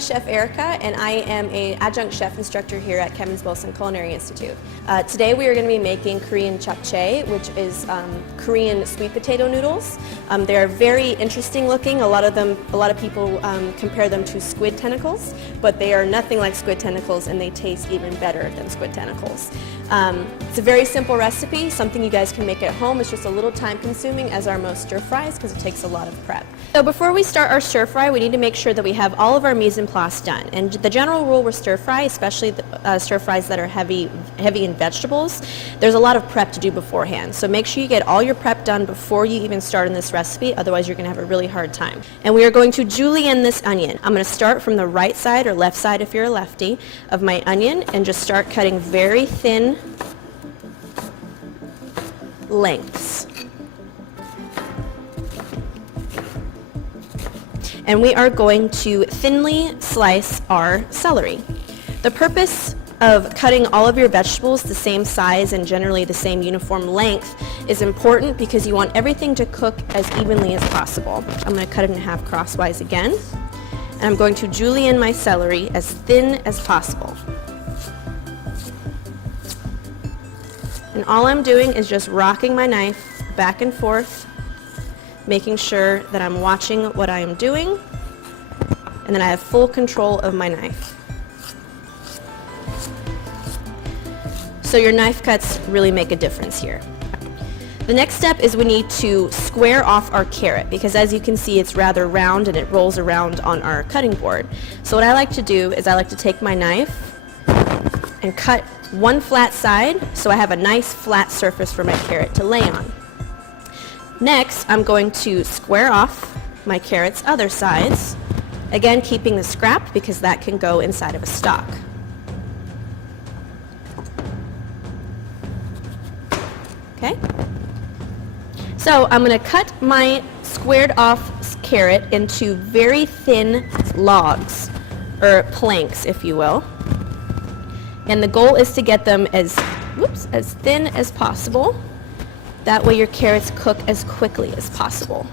is Chef Erica, and I am an adjunct chef instructor here at Kemmons Culinary Institute. Today we are going to be making Korean Japchae, which is Korean sweet potato noodles. They are very interesting looking. A lot of people compare them to squid tentacles, but they are nothing like squid tentacles, and they taste even better than squid tentacles. It's a very simple recipe, something you guys can make at home. It's just a little time consuming, as are most stir fries, because it takes a lot of prep. So before we start our stir fry, we need to make sure that we have all of our mise en place done. And the general rule with stir fry, especially stir fries that are heavy in vegetables, there's a lot of prep to do beforehand. So make sure you get all your prep done before you even start on this recipe, otherwise you're going to have a really hard time. And we are going to julienne this onion. I'm going to start from the right side, or left side if you're a lefty, of my onion, and just start cutting very thin lengths. And we are going to thinly slice our celery. The purpose of cutting all of your vegetables the same size and generally the same uniform length is important because you want everything to cook as evenly as possible. I'm going to cut it in half crosswise again, and I'm going to julienne my celery as thin as possible. And all I'm doing is just rocking my knife back and forth, making sure that I'm watching what I am doing, and then I have full control of my knife. So your knife cuts really make a difference here. The next step is we need to square off our carrot, because as you can see, it's rather round and it rolls around on our cutting board. So what I like to do is I like to take my knife and cut one flat side so I have a nice flat surface for my carrot to lay on. Next, I'm going to square off my carrot's other sides, again keeping the scrap because that can go inside of a stock. Okay? So I'm going to cut my squared off carrot into very thin logs, or planks if you will. And the goal is to get them as thin as possible. That way your carrots cook as quickly as possible.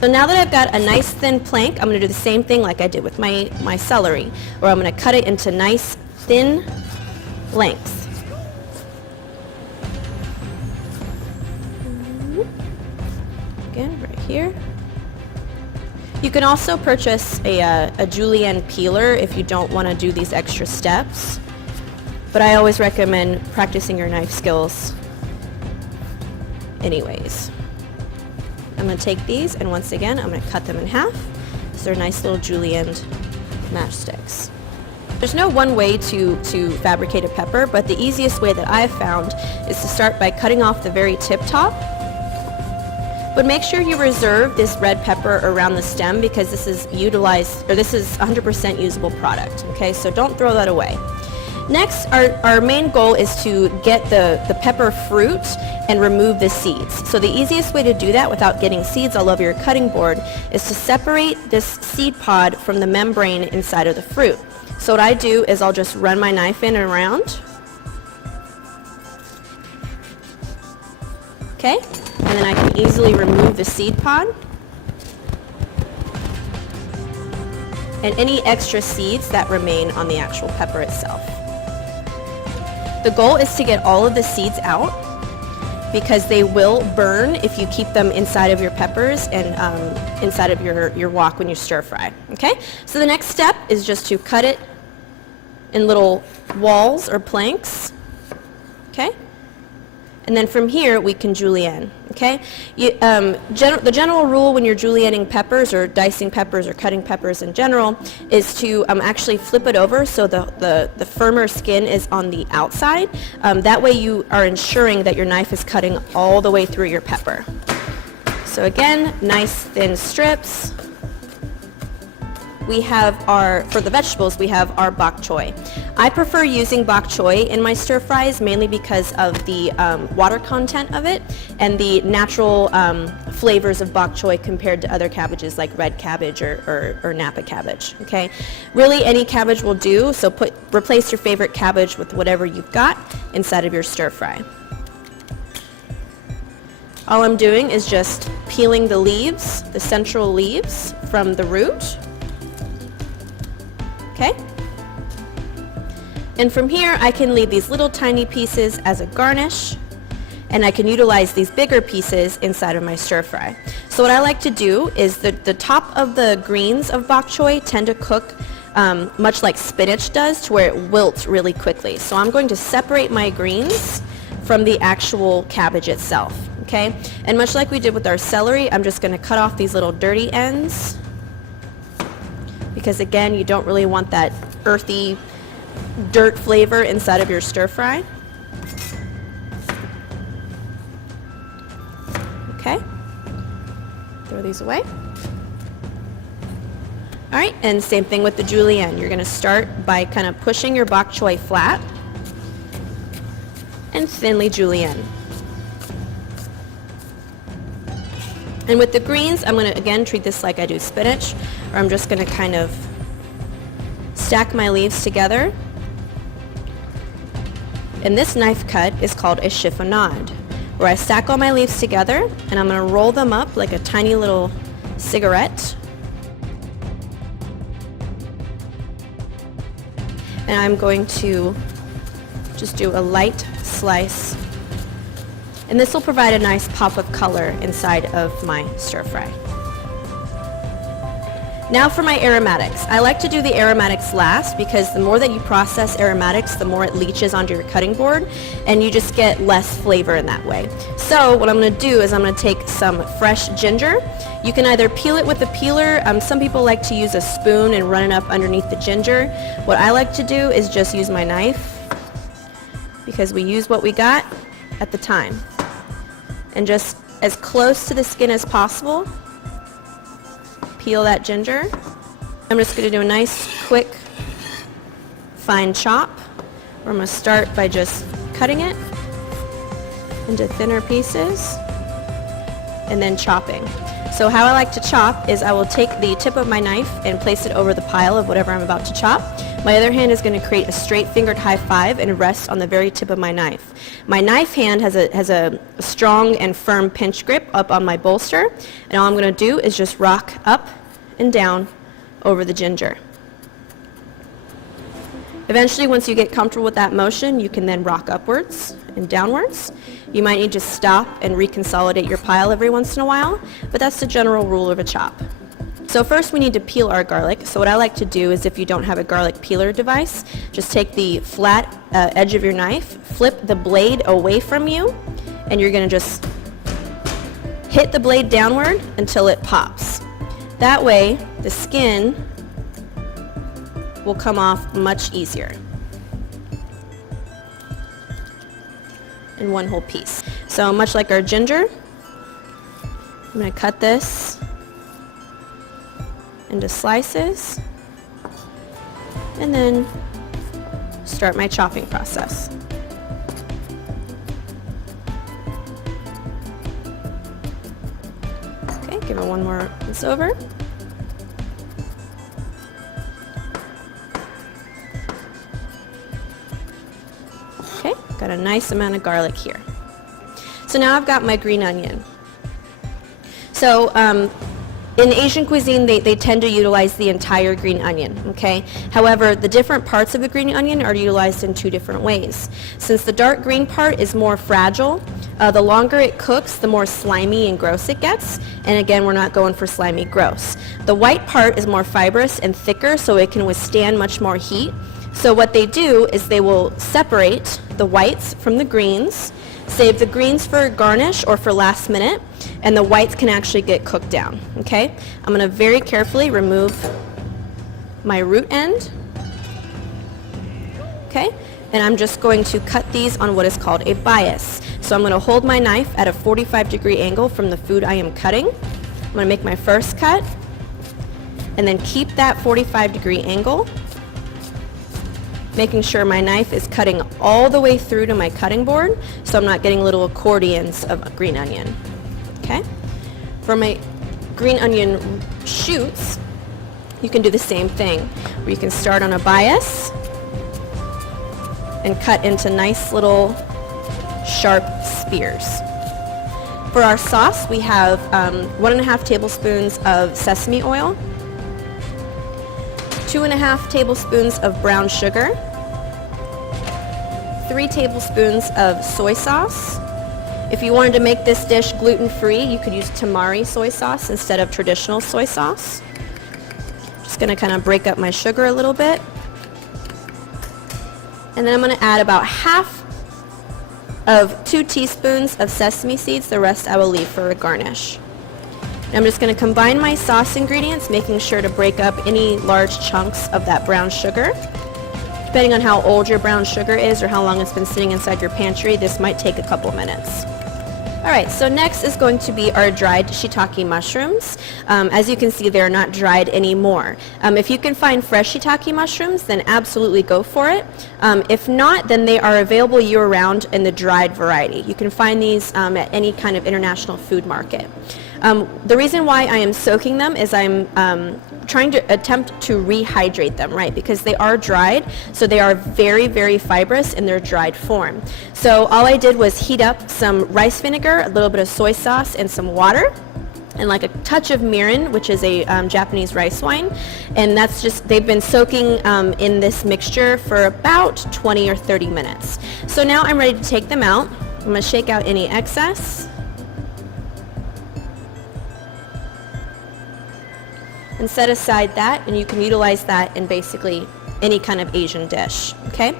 So now that I've got a nice thin plank, I'm going to do the same thing like I did with my celery, where I'm going to cut it into nice thin lengths. Again, right here. You can also purchase a julienne peeler if you don't want to do these extra steps, but I always recommend practicing your knife skills anyways. I'm going to take these, and once again I'm going to cut them in half so they're nice little julienne matchsticks. There's no one way to fabricate a pepper, but the easiest way that I've found is to start by cutting off the very tip top. But make sure you reserve this red pepper around the stem, because this is 100% usable product. Okay, so don't throw that away. Next, our main goal is to get the pepper fruit and remove the seeds. So the easiest way to do that without getting seeds all over your cutting board is to separate this seed pod from the membrane inside of the fruit. So what I do is I'll just run my knife in and around. Okay, and then I can easily remove the seed pod and any extra seeds that remain on the actual pepper itself. The goal is to get all of the seeds out, because they will burn if you keep them inside of your peppers and inside of your wok when you stir fry. Okay, so the next step is just to cut it in little walls or planks. Okay, and then from here we can julienne. Okay, the general rule when you're julienning peppers or dicing peppers or cutting peppers in general is to actually flip it over so the firmer skin is on the outside. That way you are ensuring that your knife is cutting all the way through your pepper. So again, nice thin strips. We have for the vegetables, we have our bok choy. I prefer using bok choy in my stir fries mainly because of the water content of it and the natural flavors of bok choy compared to other cabbages like red cabbage or Napa cabbage. Okay, really any cabbage will do, so replace your favorite cabbage with whatever you've got inside of your stir fry. All I'm doing is just peeling the leaves, the central leaves from the root. And from here, I can leave these little tiny pieces as a garnish, and I can utilize these bigger pieces inside of my stir fry. So what I like to do is the top of the greens of bok choy tend to cook much like spinach does, to where it wilts really quickly. So I'm going to separate my greens from the actual cabbage itself, okay? And much like we did with our celery, I'm just going to cut off these little dirty ends, because again, you don't really want that earthy dirt flavor inside of your stir fry. Okay, throw these away. All right, and same thing with the julienne. You're going to start by kind of pushing your bok choy flat and thinly julienne. And with the greens, I'm going to again treat this like I do spinach, or I'm just going to kind of stack my leaves together. And this knife cut is called a chiffonade, where I stack all my leaves together and I'm going to roll them up like a tiny little cigarette. And I'm going to just do a light slice. And this will provide a nice pop of color inside of my stir fry. Now for my aromatics. I like to do the aromatics last, because the more that you process aromatics, the more it leaches onto your cutting board, and you just get less flavor in that way. So what I'm going to do is I'm going to take some fresh ginger. You can either peel it with a peeler. Some people like to use a spoon and run it up underneath the ginger. What I like to do is just use my knife, because we use what we got at the time. And just as close to the skin as possible, peel that ginger. I'm just going to do a nice, quick, fine chop, where I'm going to start by just cutting it into thinner pieces and then chopping. So how I like to chop is I will take the tip of my knife and place it over the pile of whatever I'm about to chop. My other hand is going to create a straight fingered high five and rest on the very tip of my knife. My knife hand has a strong and firm pinch grip up on my bolster, and all I'm going to do is just rock up and down over the ginger. Eventually, once you get comfortable with that motion, you can then rock upwards and downwards. You might need to stop and reconsolidate your pile every once in a while, but that's the general rule of a chop. So first we need to peel our garlic. So what I like to do is, if you don't have a garlic peeler device, just take the flat edge of your knife, flip the blade away from you, and you're going to just hit the blade downward until it pops. That way the skin will come off much easier in one whole piece. So much like our ginger, I'm going to cut this into slices and then start my chopping process. Okay, give it one more once over. Okay, got a nice amount of garlic here. So now I've got my green onion. So in Asian cuisine, they tend to utilize the entire green onion, okay? However, the different parts of the green onion are utilized in two different ways. Since the dark green part is more fragile, the longer it cooks, the more slimy and gross it gets. And again, we're not going for slimy gross. The white part is more fibrous and thicker, so it can withstand much more heat. So what they do is they will separate the whites from the greens, save the greens for garnish or for last minute, and the whites can actually get cooked down, okay? I'm going to very carefully remove my root end, okay? And I'm just going to cut these on what is called a bias. So I'm going to hold my knife at a 45-degree angle from the food I am cutting. I'm going to make my first cut, and then keep that 45-degree angle, making sure my knife is cutting all the way through to my cutting board, so I'm not getting little accordions of green onion. Okay? For my green onion shoots, you can do the same thing, where you can start on a bias and cut into nice little sharp spears. For our sauce, we have 1.5 tablespoons of sesame oil, 2.5 tablespoons of brown sugar, 3 tablespoons of soy sauce. If you wanted to make this dish gluten-free, you could use tamari soy sauce instead of traditional soy sauce. Just going to kind of break up my sugar a little bit. And then I'm going to add about half of 2 teaspoons of sesame seeds. The rest I will leave for a garnish. And I'm just going to combine my sauce ingredients, making sure to break up any large chunks of that brown sugar. Depending on how old your brown sugar is or how long it's been sitting inside your pantry, this might take a couple minutes. Alright, so next is going to be our dried shiitake mushrooms. As you can see, they're not dried anymore. If you can find fresh shiitake mushrooms, then absolutely go for it. If not, then they are available year-round in the dried variety. You can find these at any kind of international food market. The reason why I am soaking them is I'm trying to attempt to rehydrate them, right? Because they are dried, so they are very, very fibrous in their dried form. So all I did was heat up some rice vinegar, a little bit of soy sauce, and some water, and like a touch of mirin, which is a Japanese rice wine. And that's just, they've been soaking in this mixture for about 20 or 30 minutes. So now I'm ready to take them out. I'm going to shake out any excess. And set aside that, and you can utilize that in basically any kind of Asian dish, okay?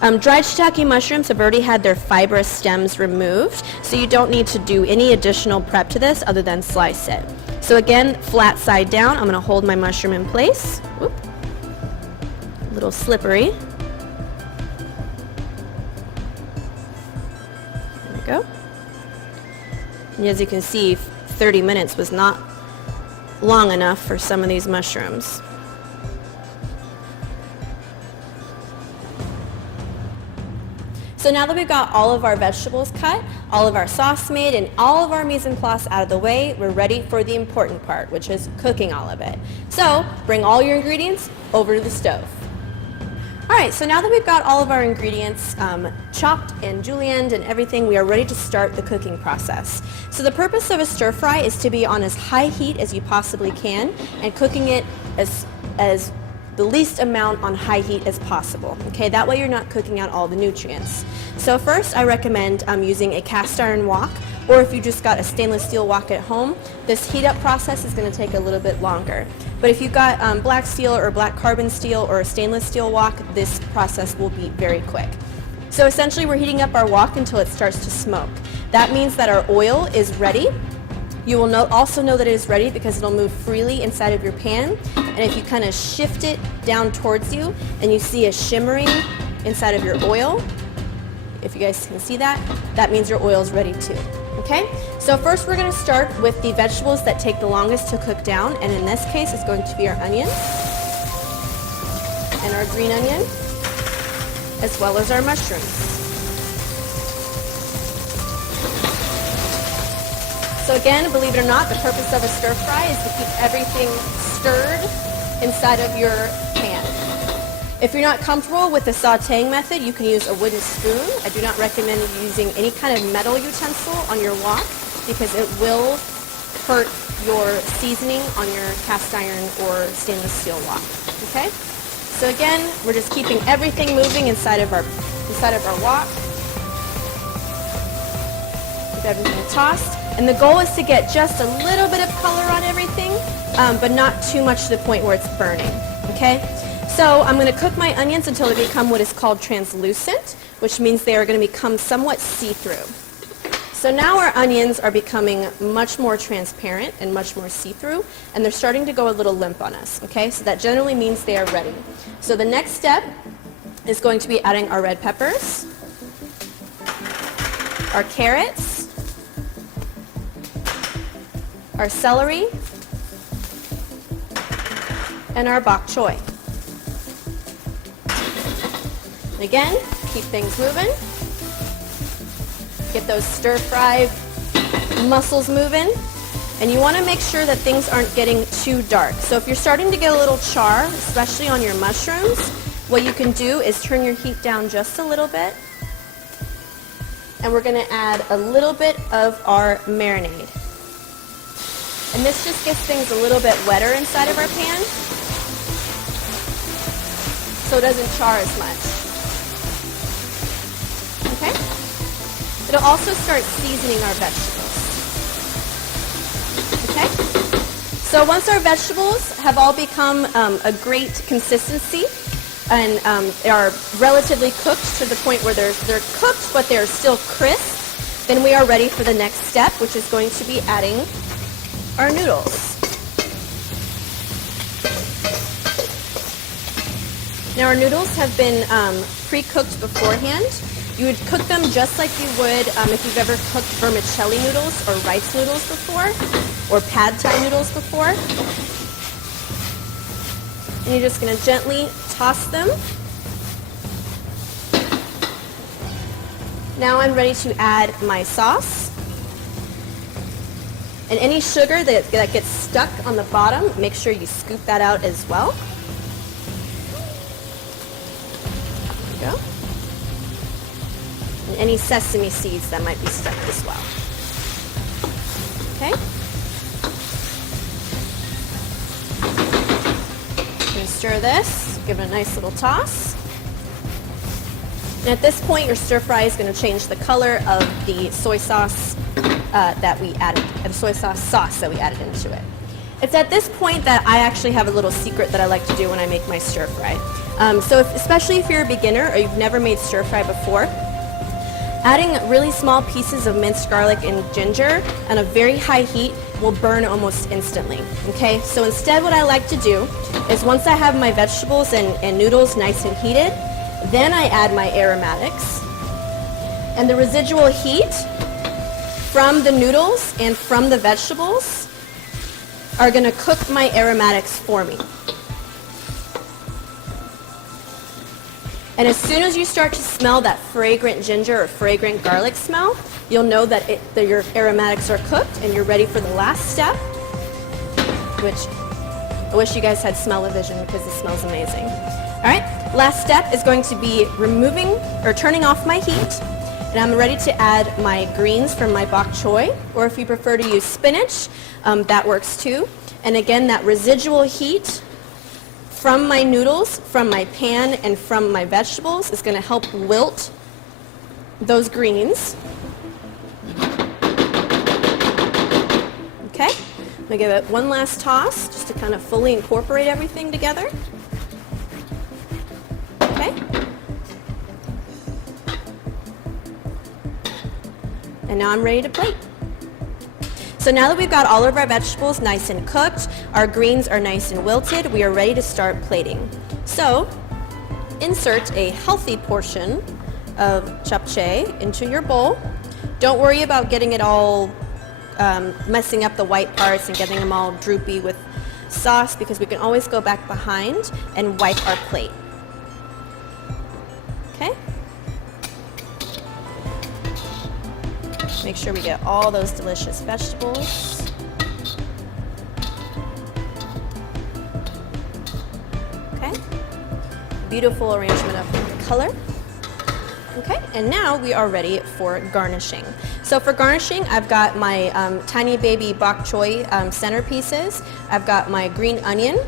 Dried shiitake mushrooms have already had their fibrous stems removed, so you don't need to do any additional prep to this other than slice it. So again, flat side down, I'm going to hold my mushroom in place. Whoop. A little slippery. There we go. And as you can see, 30 minutes was not long enough for some of these mushrooms. So now that we've got all of our vegetables cut, all of our sauce made, and all of our mise en place out of the way, we're ready for the important part, which is cooking all of it. So bring all your ingredients over to the stove. Alright, so now that we've got all of our ingredients chopped and julienned and everything, we are ready to start the cooking process. So the purpose of a stir fry is to be on as high heat as you possibly can and cooking it as the least amount on high heat as possible. Okay, that way you're not cooking out all the nutrients. So first I recommend using a cast iron wok, or if you just got a stainless steel wok at home, this heat up process is going to take a little bit longer. But if you've got black steel or black carbon steel or a stainless steel wok, this process will be very quick. So essentially we're heating up our wok until it starts to smoke. That means that our oil is ready. You will also know that it is ready because it'll move freely inside of your pan. And if you kind of shift it down towards you and you see a shimmering inside of your oil, if you guys can see that, that means your oil is ready too. Okay, so first we're going to start with the vegetables that take the longest to cook down, and in this case it's going to be our onion and our green onion, as well as our mushrooms. So again, believe it or not, the purpose of a stir fry is to keep everything stirred inside of your pan. If you're not comfortable with the sautéing method, you can use a wooden spoon. I do not recommend using any kind of metal utensil on your wok because it will hurt your seasoning on your cast iron or stainless steel wok. Okay? So again, we're just keeping everything moving inside of our wok. Keep everything tossed. And the goal is to get just a little bit of color on everything, but not too much to the point where it's burning. Okay? So I'm going to cook my onions until they become what is called translucent, which means they are going to become somewhat see-through. So now our onions are becoming much more transparent and much more see-through, and they're starting to go a little limp on us. Okay, so that generally means they are ready. So the next step is going to be adding our red peppers, our carrots, our celery, and our bok choy. Again, keep things moving. Get those stir-fry muscles moving. And you want to make sure that things aren't getting too dark. So if you're starting to get a little char, especially on your mushrooms, what you can do is turn your heat down just a little bit. And we're going to add a little bit of our marinade. And this just gets things a little bit wetter inside of our pan, so it doesn't char as much. It'll also start seasoning our vegetables. Okay? So once our vegetables have all become a great consistency and are relatively cooked to the point where they're cooked but they're still crisp, then we are ready for the next step, which is going to be adding our noodles. Now our noodles have been pre-cooked beforehand. You would cook them just like you would if you've ever cooked vermicelli noodles or rice noodles before, or pad thai noodles before. And you're just going to gently toss them. Now I'm ready to add my sauce. And any sugar that gets stuck on the bottom, make sure you scoop that out as well. There you go. And any sesame seeds that might be stuck as well. Okay? I'm going to stir this, give it a nice little toss. And at this point, your stir fry is going to change the color of the soy sauce that we added, the soy sauce that we added into it. It's at this point that I actually have a little secret that I like to do when I make my stir fry. Especially if you're a beginner or you've never made stir fry before, adding really small pieces of minced garlic and ginger on a very high heat will burn almost instantly. Okay, so instead what I like to do is once I have my vegetables and noodles nice and heated, then I add my aromatics. And the residual heat from the noodles and from the vegetables are going to cook my aromatics for me. And as soon as you start to smell that fragrant ginger or fragrant garlic smell, you'll know that your aromatics are cooked and you're ready for the last step, which I wish you guys had smell-o-vision because it smells amazing. All right, last step is going to be removing or turning off my heat. And I'm ready to add my greens from my bok choy, or if you prefer to use spinach, that works too. And again, that residual heat from my noodles, from my pan, and from my vegetables is going to help wilt those greens. Okay, I'm going to give it one last toss just to kind of fully incorporate everything together. Okay. And now I'm ready to plate. So now that we've got all of our vegetables nice and cooked, our greens are nice and wilted, we are ready to start plating. So insert a healthy portion of japchae into your bowl. Don't worry about getting it all messing up the white parts and getting them all droopy with sauce, because we can always go back behind and wipe our plate. Okay? Make sure we get all those delicious vegetables. Okay? Beautiful arrangement of color. Okay, and now we are ready for garnishing. So for garnishing, I've got my tiny baby bok choy centerpieces. I've got my green onion.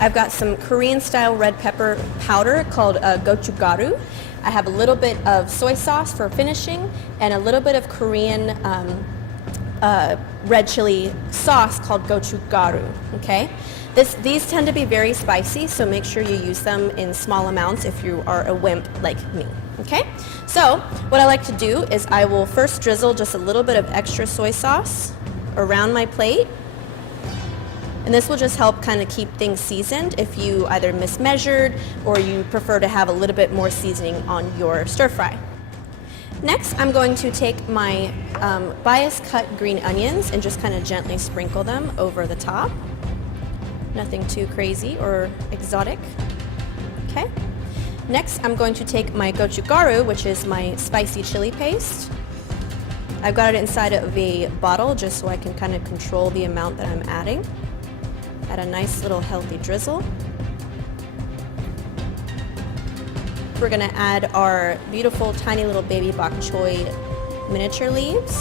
I've got some Korean-style red pepper powder called gochugaru. I have a little bit of soy sauce for finishing and a little bit of Korean red chili sauce called gochugaru. Okay? These tend to be very spicy, so make sure you use them in small amounts if you are a wimp like me. Okay? So what I like to do is I will first drizzle just a little bit of extra soy sauce around my plate. And this will just help kind of keep things seasoned if you either mismeasured or you prefer to have a little bit more seasoning on your stir fry. Next, I'm going to take my bias cut green onions and just kind of gently sprinkle them over the top. Nothing too crazy or exotic. Okay. Next, I'm going to take my gochugaru, which is my spicy chili paste. I've got it inside of a bottle just so I can kind of control the amount that I'm adding. Add a nice little healthy drizzle. We're going to add our beautiful tiny little baby bok choy miniature leaves.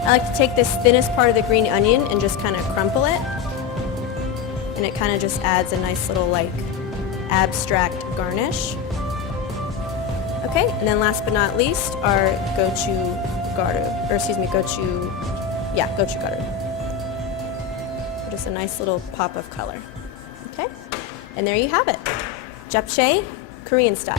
I like to take this thinnest part of the green onion and just kind of crumple it. And it kind of just adds a nice little like abstract garnish. Okay, and then last but not least, our gochugaru, gochugaru. Just a nice little pop of color. Okay, and there you have it. Japchae, Korean style.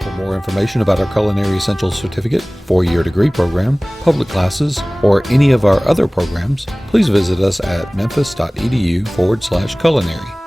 For more information about our Culinary Essentials Certificate, 4-year degree program, public classes, or any of our other programs, please visit us at memphis.edu/culinary.